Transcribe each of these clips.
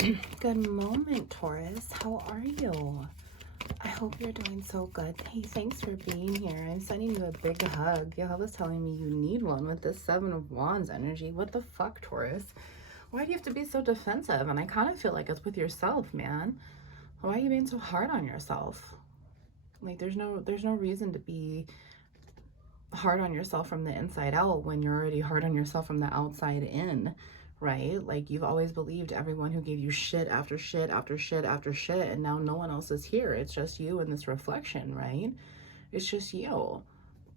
Good moment, Taurus. How are you? I hope you're doing so good. Hey, thanks for being here. I'm sending you a big hug. Yehovah's telling me you need one with this Seven of Wands energy. What the fuck, Taurus? Why do you have to be so defensive? And I kind of feel like it's with yourself, man. Why are you being so hard on yourself? Like, there's no reason to be hard on yourself from the inside out when you're already hard on yourself from the outside in, right? Like, you've always believed everyone who gave you shit after shit after shit after shit, and now no one else is here. It's just you in this reflection, right? It's just you.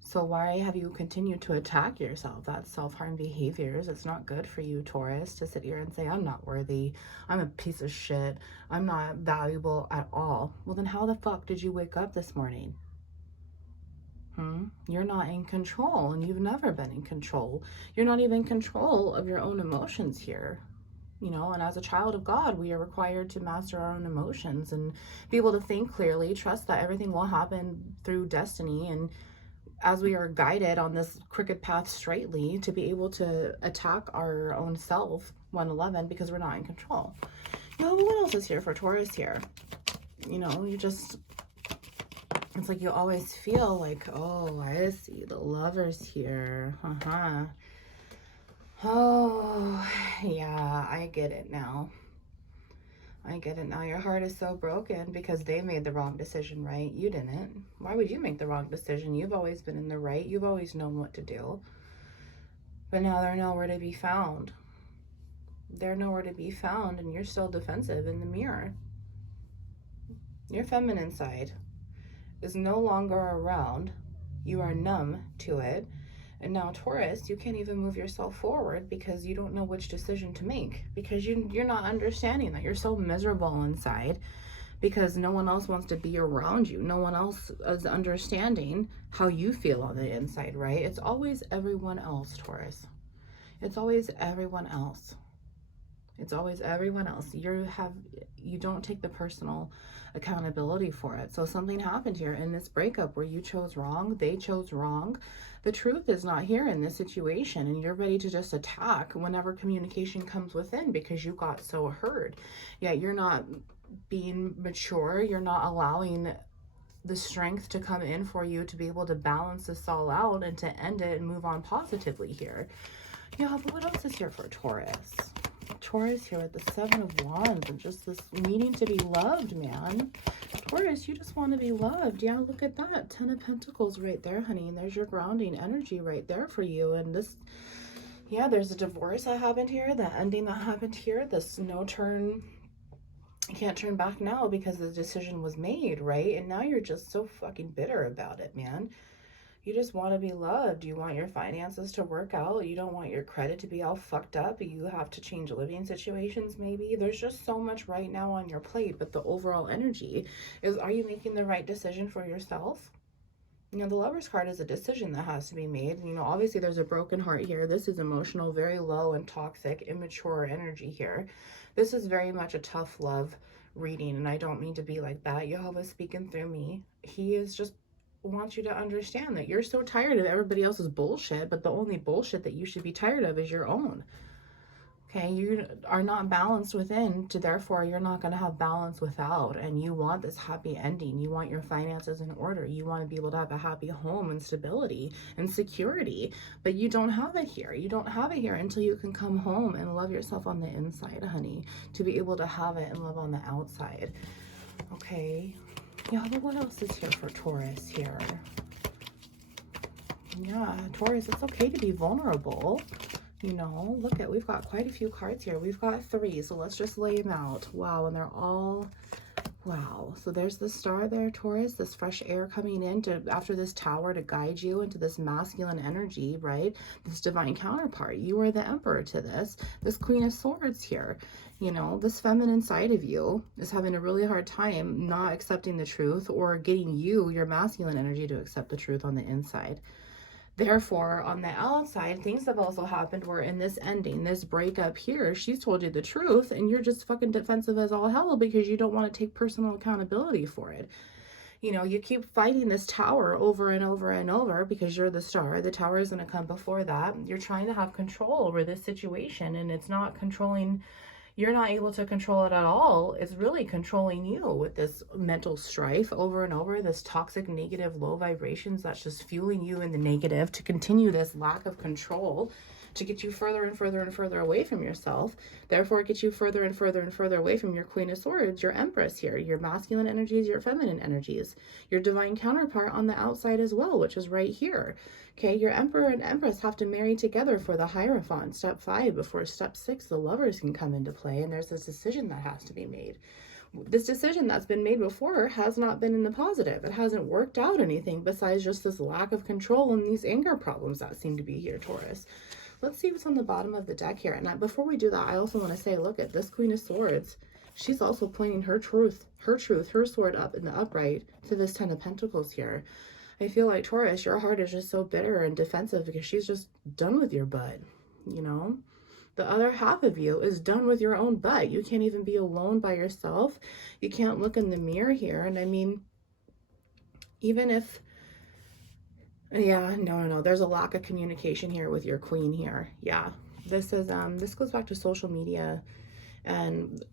So why have you continued to attack yourself? That's self-harm behaviors. It's not good for you, Taurus, to sit here and say, I'm not worthy, I'm a piece of shit, I'm not valuable at all. Well, then how the fuck did you wake up this morning? You're not in control, and you've never been in control. You're not even in control of your own emotions here. You know, and as a child of God, we are required to master our own emotions and be able to think clearly, trust that everything will happen through destiny, and as we are guided on this crooked path straightly, to be able to attack our own self, 111, because we're not in control. You know, what else is here for Taurus here? You know, you just... it's like you always feel like, oh, I see the Lovers here. Oh, yeah, I get it now. I get it now. Your heart is so broken because they made the wrong decision, right? You didn't. Why would you make the wrong decision? You've always been in the right. You've always known what to do. But now they're nowhere to be found. They're nowhere to be found, and you're still defensive in the mirror. Your feminine side is no longer around. You are numb to it. And now, Taurus, you can't even move yourself forward because you don't know which decision to make, because you're not understanding that you're so miserable inside because no one else wants to be around you. No one else is understanding how you feel on the inside, right? It's always everyone else, Taurus. It's always everyone else. It's always everyone else. You don't take the personal accountability for it. So something happened here in this breakup where you chose wrong, they chose wrong. The truth is not here in this situation, and you're ready to just attack whenever communication comes within because you got so hurt. Yet you're not being mature. You're not allowing the strength to come in for you to be able to balance this all out and to end it and move on positively here. Yeah, but what else is here for Taurus? Taurus here with the Seven of Wands and just this needing to be loved, man. Taurus, you just want to be loved. Yeah, look at that. 10 of Pentacles right there, honey. And there's your grounding energy right there for you. And this, yeah, there's a divorce that happened here, the ending that happened here, this no turn, you can't turn back now because the decision was made, right? And now you're just so fucking bitter about it, man. You just want to be loved. You want your finances to work out. You don't want your credit to be all fucked up. You have to change living situations maybe. There's just so much right now on your plate. But the overall energy is, are you making the right decision for yourself? You know, the Lover's card is a decision that has to be made. You know, obviously there's a broken heart here. This is emotional, very low and toxic, immature energy here. This is very much a tough love reading. And I don't mean to be like that. Yehovah's speaking through me. He is just wants you to understand that you're so tired of everybody else's bullshit, but the only bullshit that you should be tired of is your own. Okay, you are not balanced within, to therefore you're not going to have balance without. And you want this happy ending. You want your finances in order. You want to be able to have a happy home and stability and security, but you don't have it here. You don't have it here until you can come home and love yourself on the inside, honey, to be able to have it and live on the outside. Okay. Yeah, but what else is here for Taurus here? Yeah, Taurus, it's okay to be vulnerable. You know, look at, we've got quite a few cards here. We've got 3, so let's just lay them out. Wow, and they're all, wow. So there's the star there, Taurus, this fresh air coming in to, after this tower, to guide you into this masculine energy, right? This divine counterpart. You are the emperor to this. This Queen of Swords here. You know, this feminine side of you is having a really hard time not accepting the truth or getting you, your masculine energy, to accept the truth on the inside. Therefore, on the outside, things have also happened where in this ending, this breakup here, she's told you the truth and you're just fucking defensive as all hell because you don't want to take personal accountability for it. You know, you keep fighting this tower over and over and over because you're the star. The tower is going to come before that. You're trying to have control over this situation and it's not controlling you're not able to control it at all. It's really controlling you with this mental strife over and over, this toxic, negative, low vibrations that's just fueling you in the negative to continue this lack of control, to get you further and further and further away from yourself. Therefore, it gets you further and further and further away from your Queen of Swords, your Empress here, your masculine energies, your feminine energies, your divine counterpart on the outside as well, which is right here. Okay, your Emperor and Empress have to marry together for the Hierophant, step 5, before step 6, the lovers can come into play, and there's this decision that has to be made. This decision that's been made before has not been in the positive. It hasn't worked out anything besides just this lack of control and these anger problems that seem to be here, Taurus. Let's see what's on the bottom of the deck here. And before we do that, I also want to say, look at this Queen of Swords. She's also pointing her sword up in the upright to this 10 of Pentacles here. I feel like, Taurus, your heart is just so bitter and defensive because she's just done with your butt, you know? The other half of you is done with your own butt. You can't even be alone by yourself. You can't look in the mirror here. And I mean, even if, yeah, no. There's a lack of communication here with your queen here. Yeah, this goes back to social media and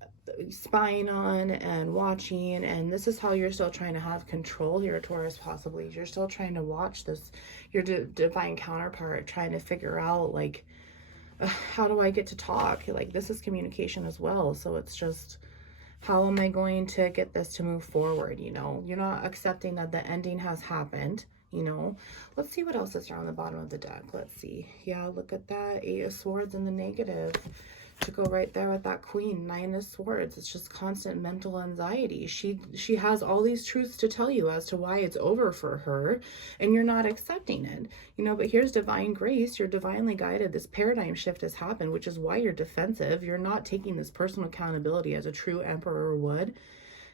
spying on and watching, and this is how you're still trying to have control here, Taurus. Possibly you're still trying to watch this, your divine counterpart, trying to figure out, like, how do I get to talk? Like, this is communication as well. So it's just, how am I going to get this to move forward? You know, you're not accepting that the ending has happened. You know, let's see what else is here on the bottom of the deck. Let's see. Yeah, look at that 8 of Swords in the negative to go right there with that Queen, 9 of Swords. It's just constant mental anxiety. She has all these truths to tell you as to why it's over for her, and you're not accepting it, you know. But here's divine grace. You're divinely guided. This paradigm shift has happened, which is why you're defensive. You're not taking this personal accountability as a true emperor would,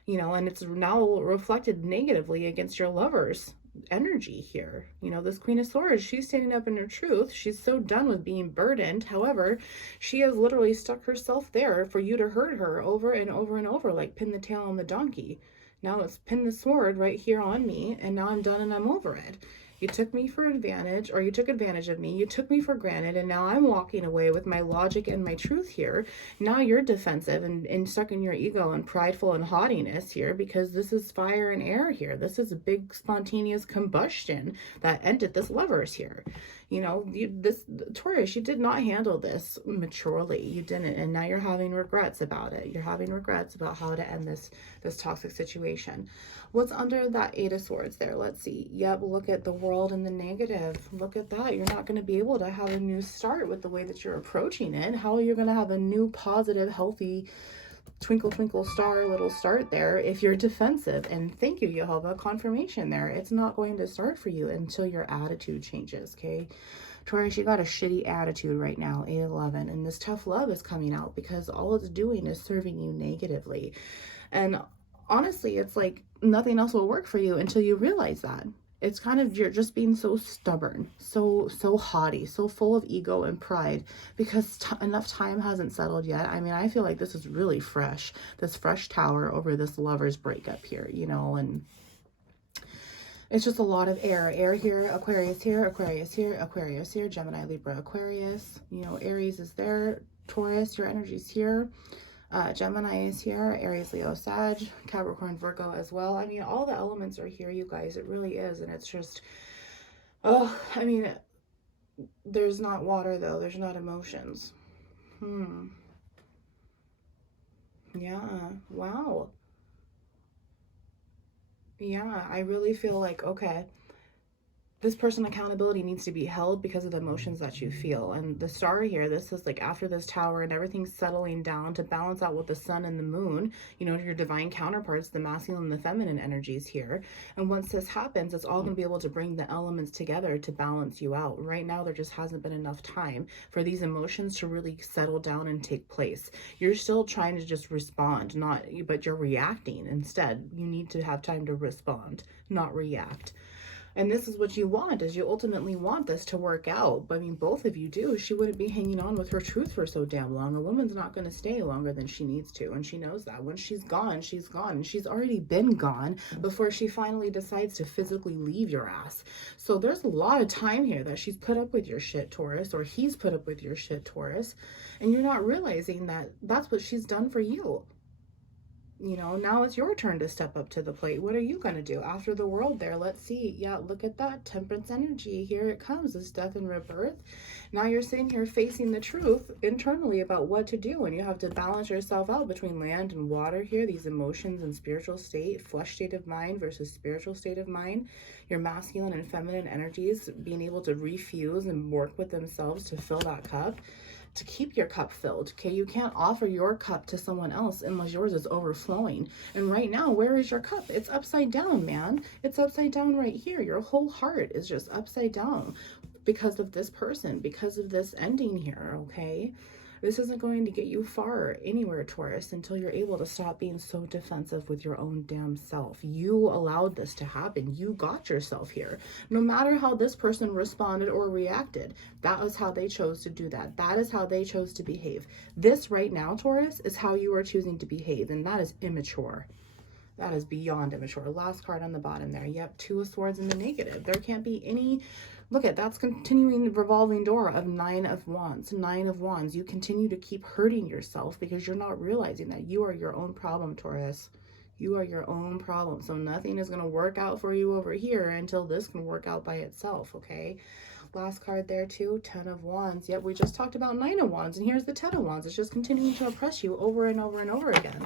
you know, and it's now reflected negatively against your lovers energy here. You know, this Queen of Swords, she's standing up in her truth. She's so done with being burdened. However, she has literally stuck herself there for you to hurt her over and over and over, like pin the tail on the donkey. Now it's pin the sword right here on me, and now I'm done and I'm over it. You took me for advantage, or you took advantage of me. You took me for granted, and now I'm walking away with my logic and my truth here. Now you're defensive and stuck in your ego and prideful and haughtiness here, because this is fire and air here. This is a big spontaneous combustion that ended this lovers here. You know, this Taurus, you did not handle this maturely. You didn't, and now you're having regrets about it. You're having regrets about how to end this toxic situation. What's under that 8 of Swords there? Let's see. Yep, look at the World in the negative. Look at that. You're not going to be able to have a new start with the way that you're approaching it. How are you going to have a new, positive, healthy, twinkle twinkle star little start there if you're defensive? And thank you, Jehovah, confirmation there. It's not going to start for you until your attitude changes. Okay, Taurus, you got a shitty attitude right now, 8-11, and this tough love is coming out because all it's doing is serving you negatively. And honestly, it's like nothing else will work for you until you realize that. It's kind of, you're just being so stubborn, so haughty, so full of ego and pride because enough time hasn't settled yet. I mean, I feel like this is really fresh, this fresh tower over this lover's breakup here, you know, and it's just a lot of air here, Aquarius here, Aquarius here, Aquarius here, Gemini, Libra, Aquarius, you know, Aries is there, Taurus, your energy's here. Gemini is here, Aries, Leo, Sag, Capricorn, Virgo as well. I mean, all the elements are here, you guys. It really is. And it's just, oh, I mean, there's not water, though. There's not emotions. Yeah. Wow. Yeah, I really feel like, okay, this person accountability needs to be held because of the emotions that you feel. And the star here, this is like after this tower and everything's settling down to balance out with the sun and the moon, you know, your divine counterparts, the masculine and the feminine energies here. And once this happens, it's all going to be able to bring the elements together to balance you out. Right now, there just hasn't been enough time for these emotions to really settle down and take place. You're still trying to just respond, but you're reacting instead. You need to have time to respond, not react. And this is what you want, is you ultimately want this to work out. I mean, both of you do. She wouldn't be hanging on with her truth for so damn long. A woman's not going to stay longer than she needs to, and she knows that. When she's gone, she's gone. And she's already been gone before she finally decides to physically leave your ass. So there's a lot of time here that she's put up with your shit, Taurus, or he's put up with your shit, Taurus. And you're not realizing that that's what she's done for you. You know, now it's your turn to step up to the plate. What are you going to do after the world there? Let's see. Yeah, look at that. Temperance energy. Here it comes. This death and rebirth. Now you're sitting here facing the truth internally about what to do. And you have to balance yourself out between land and water here. These emotions and spiritual state, flesh state of mind versus spiritual state of mind. Your masculine and feminine energies being able to refuse and work with themselves to fill that cup, to keep your cup filled. Okay, you can't offer your cup to someone else unless yours is overflowing. And right now, where is your cup? It's upside down, man. It's upside down right here. Your whole heart is just upside down because of this person, because of this ending here. Okay, this isn't going to get you far anywhere, Taurus, until you're able to stop being so defensive with your own damn self. You allowed this to happen. You got yourself here. No matter how this person responded or reacted, that was how they chose to do that. That is how they chose to behave. This right now, Taurus, is how you are choosing to behave, and that is immature. That is beyond immature. Last card on the bottom there. Yep, Two of Swords in the negative. There can't be any... Look at, that's continuing the revolving door of Nine of Wands. Nine of Wands. You continue to keep hurting yourself because you're not realizing that you are your own problem, Taurus. You are your own problem. So nothing is going to work out for you over here until this can work out by itself, okay? Last card there too, Ten of Wands. Yep, we just talked about Nine of Wands, and here's the Ten of Wands. It's just continuing to oppress you over and over and over again.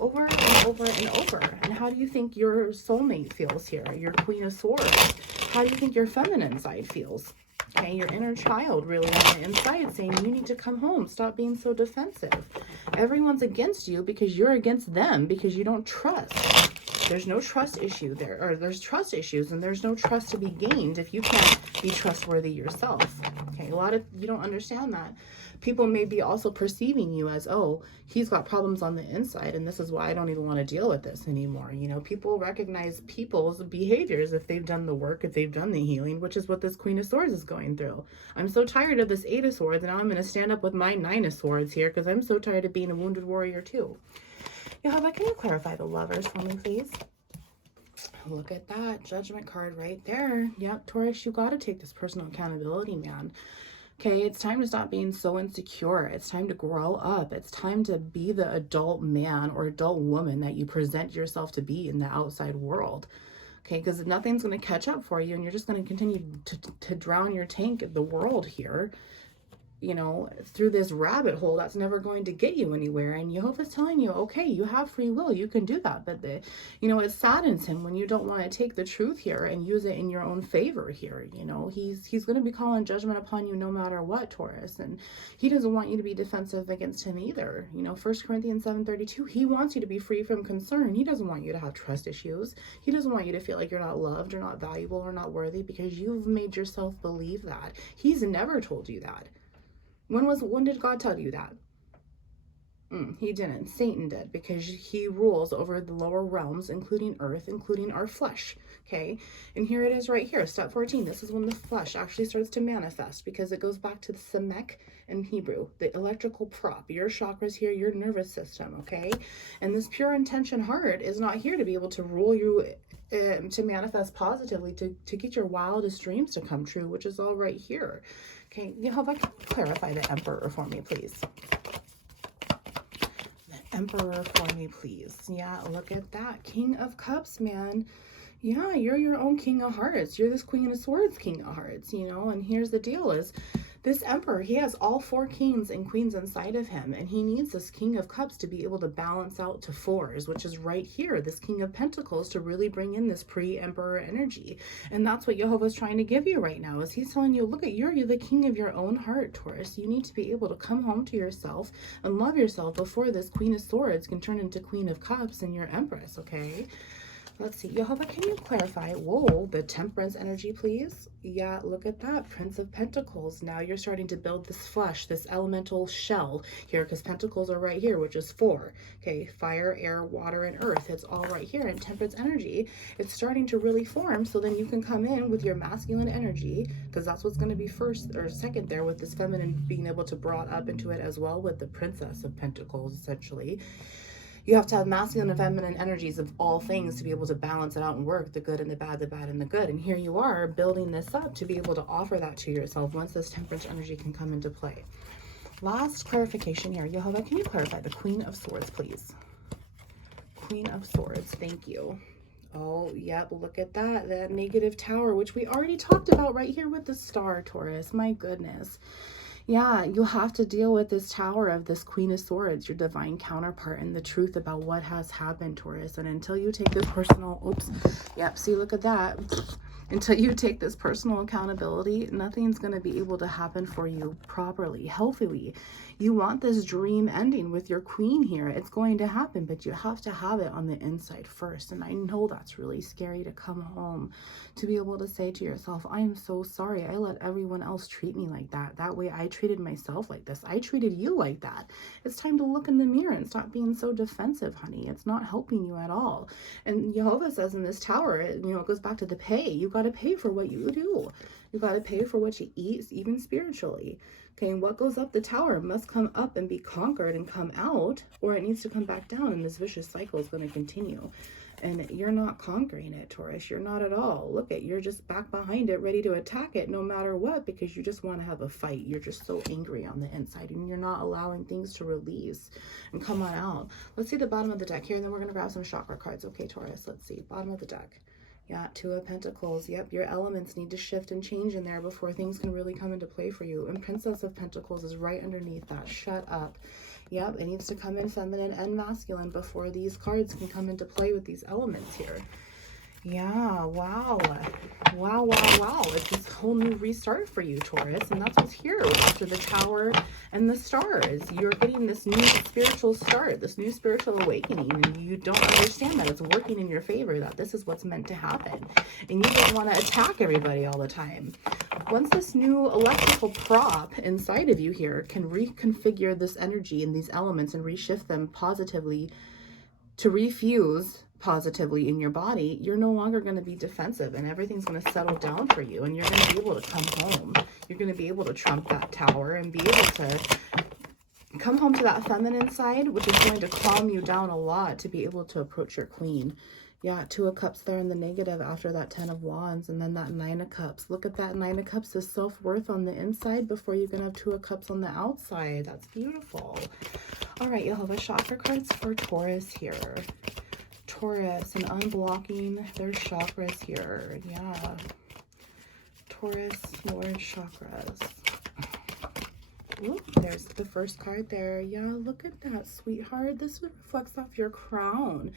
Over and over and over. And how do you think your soulmate feels here? Your Queen of Swords. How do you think your feminine side feels? Okay, your inner child really on the inside saying you need to come home. Stop being so defensive. Everyone's against you because you're against them because you don't trust. There's no trust issue there, or there's trust issues, and there's no trust to be gained if you can't be trustworthy yourself. Okay, a lot of you don't understand that. People may be also perceiving you as, oh, he's got problems on the inside, and this is why I don't even want to deal with this anymore. You know, people recognize people's behaviors if they've done the work, if they've done the healing, which is what this Queen of Swords is going through. I'm so tired of this Eight of Swords, and now I'm going to stand up with my Nine of Swords here because I'm so tired of being a wounded warrior too. Yehovah, can you clarify the Lovers for me, please? Look at that Judgment card right there. Yep, Taurus, you got to take this personal accountability, man. Okay, it's time to stop being so insecure. It's time to grow up. It's time to be the adult man or adult woman that you present yourself to be in the outside world. Okay, because nothing's going to catch up for you, and you're just going to continue to drown your tank in the world here, you know, through this rabbit hole that's never going to get you anywhere. And Jehovah's telling you, okay, you have free will, you can do that. But you know, it saddens him when you don't want to take the truth here and use it in your own favor here. You know, he's going to be calling judgment upon you no matter what, Taurus. And he doesn't want you to be defensive against him either. You know, 1 Corinthians 7:32, he wants you to be free from concern. He doesn't want you to have trust issues. He doesn't want you to feel like you're not loved or not valuable or not worthy because you've made yourself believe that. He's never told you that. When did God tell you that? He didn't. Satan did, because he rules over the lower realms, including earth, including our flesh. Okay, and here it is right here, step 14. This is when the flesh actually starts to manifest, because it goes back to the Semek in Hebrew, the electrical prop, your chakras here, your nervous system. Okay, and this pure intention heart is not here to be able to rule you, to manifest positively, to get your wildest dreams to come true, which is all right here. Okay, Jehovah, can you clarify the Emperor for me, please? The Emperor for me, please. Yeah, look at that. King of Cups, man. Yeah, you're your own King of Hearts. You're this Queen of Swords King of Hearts, you know? And here's the deal is, this Emperor, he has all 4 kings and queens inside of him, and he needs this King of Cups to be able to balance out to 4s, which is right here, this King of Pentacles, to really bring in this pre-Emperor energy. And that's what Jehovah's trying to give you right now, is he's telling you, look, you're the king of your own heart, Taurus. You need to be able to come home to yourself and love yourself before this Queen of Swords can turn into Queen of Cups and your Empress, okay? Let's see, Jehovah, can you clarify, whoa, the temperance energy, please? Yeah, look at that, Prince of Pentacles. Now you're starting to build this flesh, this elemental shell here, because Pentacles are right here, which is 4. Okay, fire, air, water, and earth. It's all right here in temperance energy. It's starting to really form, so then you can come in with your masculine energy, because that's what's going to be first or second there, with this feminine being able to brought up into it as well, with the Princess of Pentacles, essentially. You have to have masculine and feminine energies of all things to be able to balance it out and work, the good and the bad and the good. And here you are building this up to be able to offer that to yourself once this temperance energy can come into play. Last clarification here. Jehovah, can you clarify the Queen of Swords, please? Queen of Swords. Thank you. Oh, yep. Look at that. That negative tower, which we already talked about right here with the star, Taurus. My goodness. Yeah, you have to deal with this tower of this Queen of Swords, your divine counterpart, and the truth about what has happened, Taurus. And until you take this personal, oops, yep, see, look at that. Until you take this personal accountability, nothing's going to be able to happen for you properly, healthily. You want this dream ending with your queen here. It's going to happen, but you have to have it on the inside first. And I know that's really scary to come home, to be able to say to yourself, I am so sorry. I let everyone else treat me like that. That way I treated myself like this. I treated you like that. It's time to look in the mirror and stop being so defensive, honey. It's not helping you at all. And Jehovah says in this tower, it goes back to the pay. You got to pay for what you do. You got to pay for what you eat, even spiritually. Okay, and what goes up the tower must come up and be conquered and come out, or it needs to come back down, and this vicious cycle is going to continue. And you're not conquering it, Taurus. You're not at all. Look at, you're just back behind it, ready to attack it no matter what, because you just want to have a fight. You're just so angry on the inside, and you're not allowing things to release and come on out. Let's see the bottom of the deck here, and then we're going to grab some chakra cards. Okay, Taurus, let's see. Bottom of the deck. Yeah, 2 of Pentacles. Yep, your elements need to shift and change in there before things can really come into play for you. And Princess of Pentacles is right underneath that. Shut up. Yep, it needs to come in feminine and masculine before these cards can come into play with these elements here. Yeah, wow. Wow, wow, wow. It's this whole new restart for you, Taurus. And that's what's here after the tower and the stars. You're getting this new spiritual start, this new spiritual awakening. And you don't understand that it's working in your favor, that this is what's meant to happen. And you don't want to attack everybody all the time. Once this new electrical prop inside of you here can reconfigure this energy and these elements and reshift them positively to refuse positively in your body, you're no longer going to be defensive, and everything's going to settle down for you, and you're going to be able to come home. You're going to be able to trump that tower and be able to come home to that feminine side, which is going to calm you down a lot to be able to approach your queen. Yeah, 2 of Cups there in the negative after that 10 of Wands, and then that 9 of Cups. Look at that 9 of Cups, the self-worth on the inside before you can have 2 of Cups on the outside. That's beautiful. All right, Jehovah, chakra cards for Taurus here. Taurus and unblocking their chakras here. Yeah. Taurus, Lord chakras. Ooh, there's the first card there. Yeah, look at that, sweetheart. This reflects off your crown.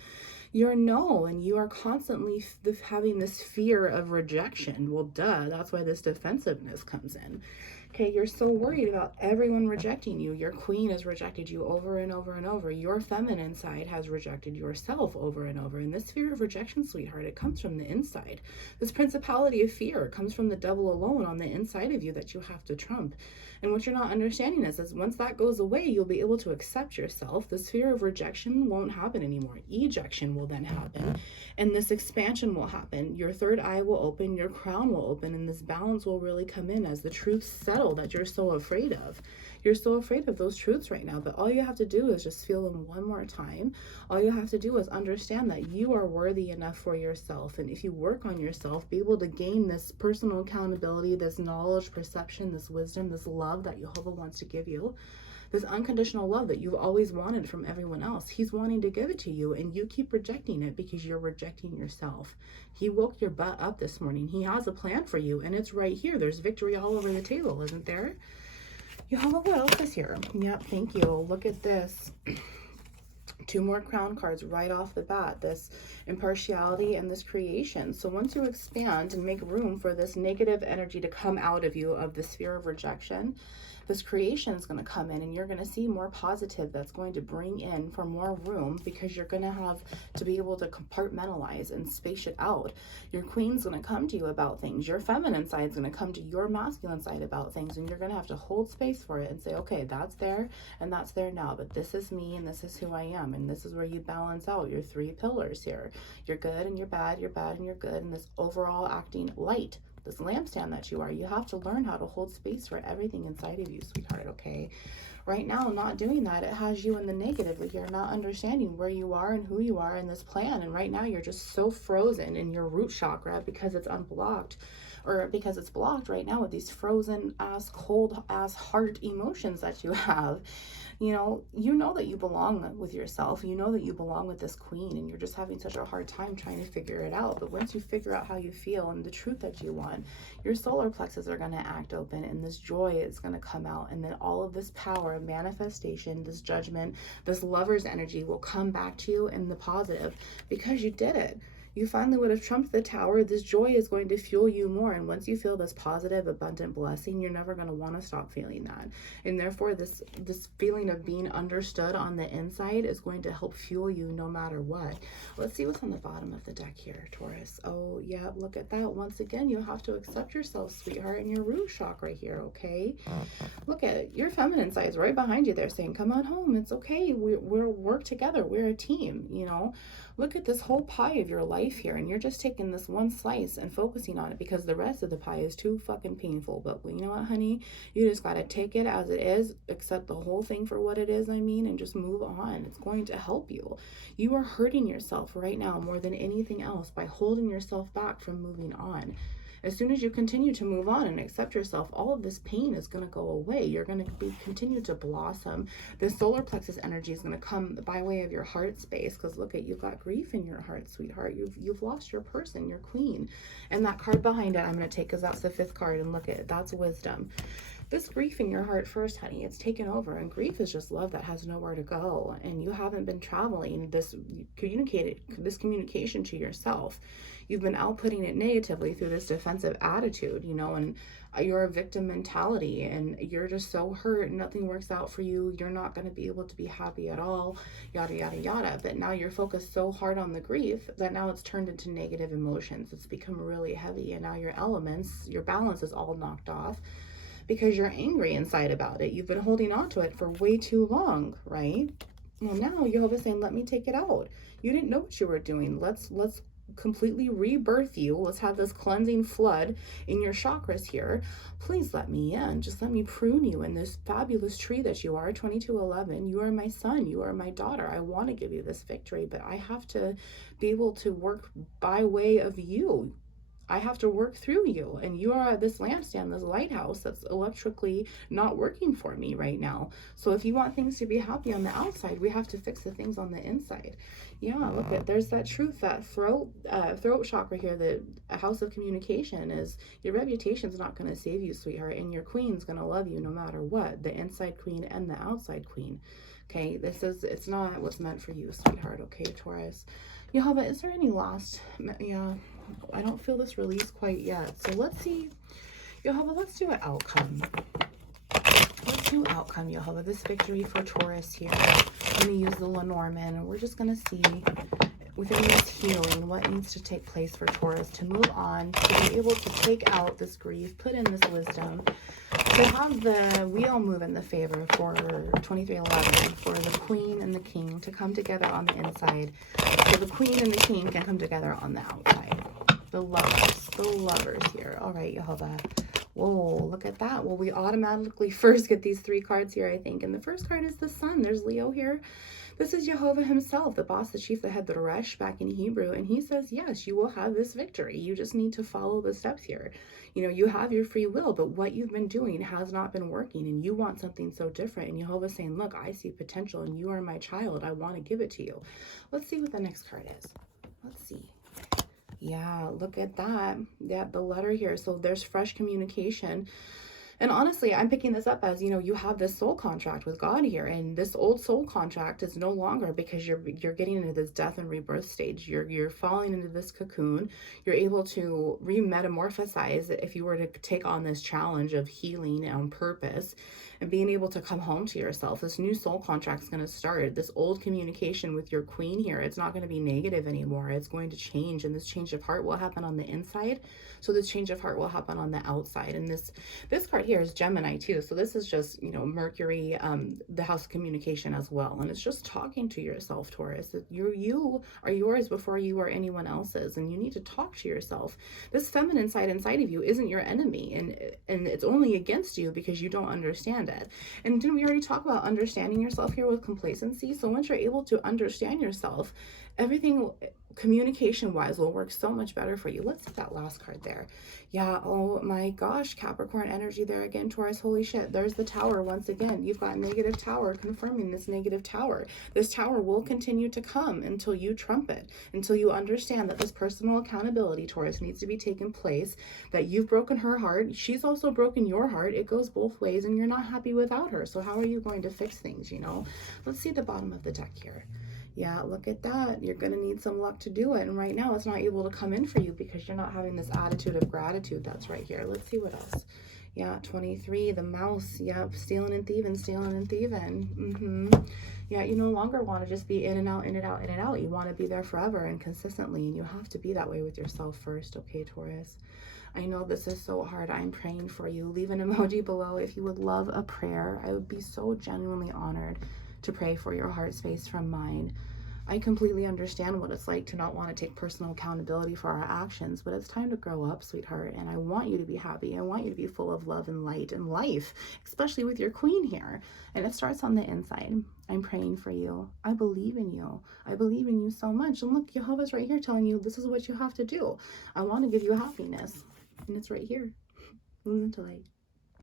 Your no, and you are constantly having this fear of rejection. Well, duh, that's why this defensiveness comes in. Okay, you're so worried about everyone rejecting you. Your queen has rejected you over and over and over. Your feminine side has rejected yourself over and over. And this fear of rejection, sweetheart, it comes from the inside. This principality of fear comes from the devil alone on the inside of you that you have to trump. And what you're not understanding is once that goes away, you'll be able to accept yourself. This fear of rejection won't happen anymore. Ejection will then happen. And this expansion will happen. Your third eye will open, your crown will open, and this balance will really come in as the truths settle that you're so afraid of. You're so afraid of those truths right now, but all you have to do is just feel them one more time. All you have to do is understand that you are worthy enough for yourself. And if you work on yourself, be able to gain this personal accountability, this knowledge, perception, this wisdom, this love that Jehovah wants to give you, this unconditional love that you've always wanted from everyone else. He's wanting to give it to you, and you keep rejecting it because you're rejecting yourself. He woke your butt up this morning. He has a plan for you, and it's right here. There's victory all over the table, isn't there? Jehovah, what else is here? Yep, thank you. Look at this. 2 more crown cards right off the bat, this impartiality and this creation. So once you expand and make room for this negative energy to come out of you, of the sphere of rejection, this creation is going to come in, and you're going to see more positive that's going to bring in for more room, because you're going to have to be able to compartmentalize and space it out. Your queen's going to come to you about things. Your feminine side is going to come to your masculine side about things, and you're going to have to hold space for it and say, okay, that's there and that's there now, but this is me and this is who I am, and this is where you balance out your three pillars here. You're good and you're bad, you're bad and you're good, and this overall acting light, this lampstand that you are. You have to learn how to hold space for everything inside of you, sweetheart, okay? Right now, not doing that, it has you in the negative. Like, you're not understanding where you are and who you are in this plan. And right now, you're just so frozen in your root chakra because it's unblocked, or because it's blocked right now with these frozen ass, cold ass heart emotions that you have. You know that you belong with yourself. You know that you belong with this queen, and you're just having such a hard time trying to figure it out. But once you figure out how you feel and the truth that you want, your solar plexus are going to act open, and this joy is going to come out, and then all of this power, manifestation, this judgment, this lover's energy will come back to you in the positive, because you did it. You finally would have trumped the tower. This joy is going to fuel you more. And once you feel this positive, abundant blessing, you're never going to want to stop feeling that. And therefore, this feeling of being understood on the inside is going to help fuel you no matter what. Let's see what's on the bottom of the deck here, Taurus. Oh, yeah, look at that. Once again, you have to accept yourself, sweetheart, in your root chakra here, okay? Look at it. Your feminine side is right behind you there saying, come on home. It's okay. We're work together. We're a team, Look at this whole pie of your life here, and you're just taking this one slice and focusing on it because the rest of the pie is too fucking painful. But you know what, honey? You just got to take it as it is, accept the whole thing for what it is, and just move on. It's going to help you. You are hurting yourself right now more than anything else by holding yourself back from moving on. As soon as you continue to move on and accept yourself, all of this pain is going to go away. You're going to continue to blossom. The solar plexus energy is going to come by way of your heart space, because look at, you've got grief in your heart, sweetheart. You've lost your person, your queen. And that card behind it, I'm going to take, because that's the 5th card, and look at it, that's wisdom. This grief in your heart first, honey, it's taken over, and grief is just love that has nowhere to go, and you haven't been traveling this communication to yourself. You've been outputting it negatively through this defensive attitude, and you're a victim mentality, and you're just so hurt, nothing works out for you, you're not going to be able to be happy at all, yada yada yada. But now you're focused so hard on the grief that now it's turned into negative emotions. It's become really heavy, and now your elements, your balance is all knocked off because you're angry inside about it. You've been holding on to it for way too long, right? Well, now Jehovah's saying, let me take it out. You didn't know what you were doing. Let's completely rebirth you. Let's have this cleansing flood in your chakras here. Please let me in. Just let me prune you in this fabulous tree that you are, 2211. You are my son. You are my daughter. I want to give you this victory, but I have to be able to work by way of you. I have to work through you, and you are this lampstand, this lighthouse that's electrically not working for me right now. So if you want things to be happy on the outside, we have to fix the things on the inside. Yeah, look at, there's that truth, that throat chakra here, the house of communication is, your reputation's not going to save you, sweetheart, and your queen's going to love you no matter what, the inside queen and the outside queen. Okay, it's not what's meant for you, sweetheart. Okay, Taurus. Jehovah, is there any last? Yeah, I don't feel this release quite yet. So let's see. Jehovah, let's do an outcome. Let's do outcome, Jehovah. This victory for Taurus here. I'm going to use the Lenormand, and we're just going to see within this healing what needs to take place for Taurus to move on, to be able to take out this grief, put in this wisdom, to have the wheel move in the favor for 2311, for the queen and the king to come together on the inside, so the queen and the king can come together on the outside. The lovers here. All right, Jehovah. Whoa, look at that. Well, we automatically first get these 3 cards here, I think. And the first card is the sun. There's Leo here. This is Jehovah himself, the boss, the chief, the head, the Resh back in Hebrew. And he says, yes, you will have this victory. You just need to follow the steps here. You have your free will, but what you've been doing has not been working, and you want something so different. And Jehovah's saying, look, I see potential, and you are my child. I want to give it to you. Let's see what the next card is. Let's see. Yeah, look at that. Yeah, the letter here. So there's fresh communication. And honestly, I'm picking this up as, you know, you have this soul contract with God here, and this old soul contract is no longer, because you're getting into this death and rebirth stage. You're falling into this cocoon. You're able to re-metamorphosize if you were to take on this challenge of healing on purpose and being able to come home to yourself. This new soul contract is going to start. This old communication with your queen here, it's not going to be negative anymore. It's going to change, and this change of heart will happen on the inside. So this change of heart will happen on the outside. And this card here is Gemini too. So this is just, you know, Mercury, the house of communication as well. And it's just talking to yourself, Taurus. That you are yours before you are anyone else's. And you need to talk to yourself. This feminine side inside of you isn't your enemy. And it's only against you because you don't understand it. And didn't we already talk about understanding yourself here with complacency? So once you're able to understand yourself, everything communication wise will work so much better for you. Let's take that last card there. Yeah, oh my gosh, Capricorn energy there again, Taurus. Holy shit, there's the Tower once again. You've got negative Tower confirming this negative Tower. This Tower will continue to come until you trumpet, until you understand that this personal accountability, Taurus, needs to be taking place, that you've broken her heart. She's also broken your heart. It goes both ways, and you're not happy without her. So how are you going to fix things, you know? Let's see the bottom of the deck here. Yeah, look at that. You're going to need some luck to do it. And right now it's not able to come in for you because you're not having this attitude of gratitude that's right here. Let's see what else. Yeah, 23, the mouse. Yep, stealing and thieving, stealing and thieving. Yeah, you no longer want to just be in and out, in and out, in and out. You want to be there forever and consistently. And you have to be that way with yourself first. Okay, Taurus. I know this is so hard. I'm praying for you. Leave an emoji below if you would love a prayer. I would be so genuinely honored to pray for your heart space from mine. I completely understand what it's like to not want to take personal accountability for our actions, but it's time to grow up, sweetheart, and I want you to be happy. I want you to be full of love and light and life, especially with your queen here, and it starts on the inside. I'm praying for you. I believe in you. I believe in you so much. And look, Jehovah's right here telling you this is what you have to do. I want to give you happiness, and it's right here. Woundsintolight.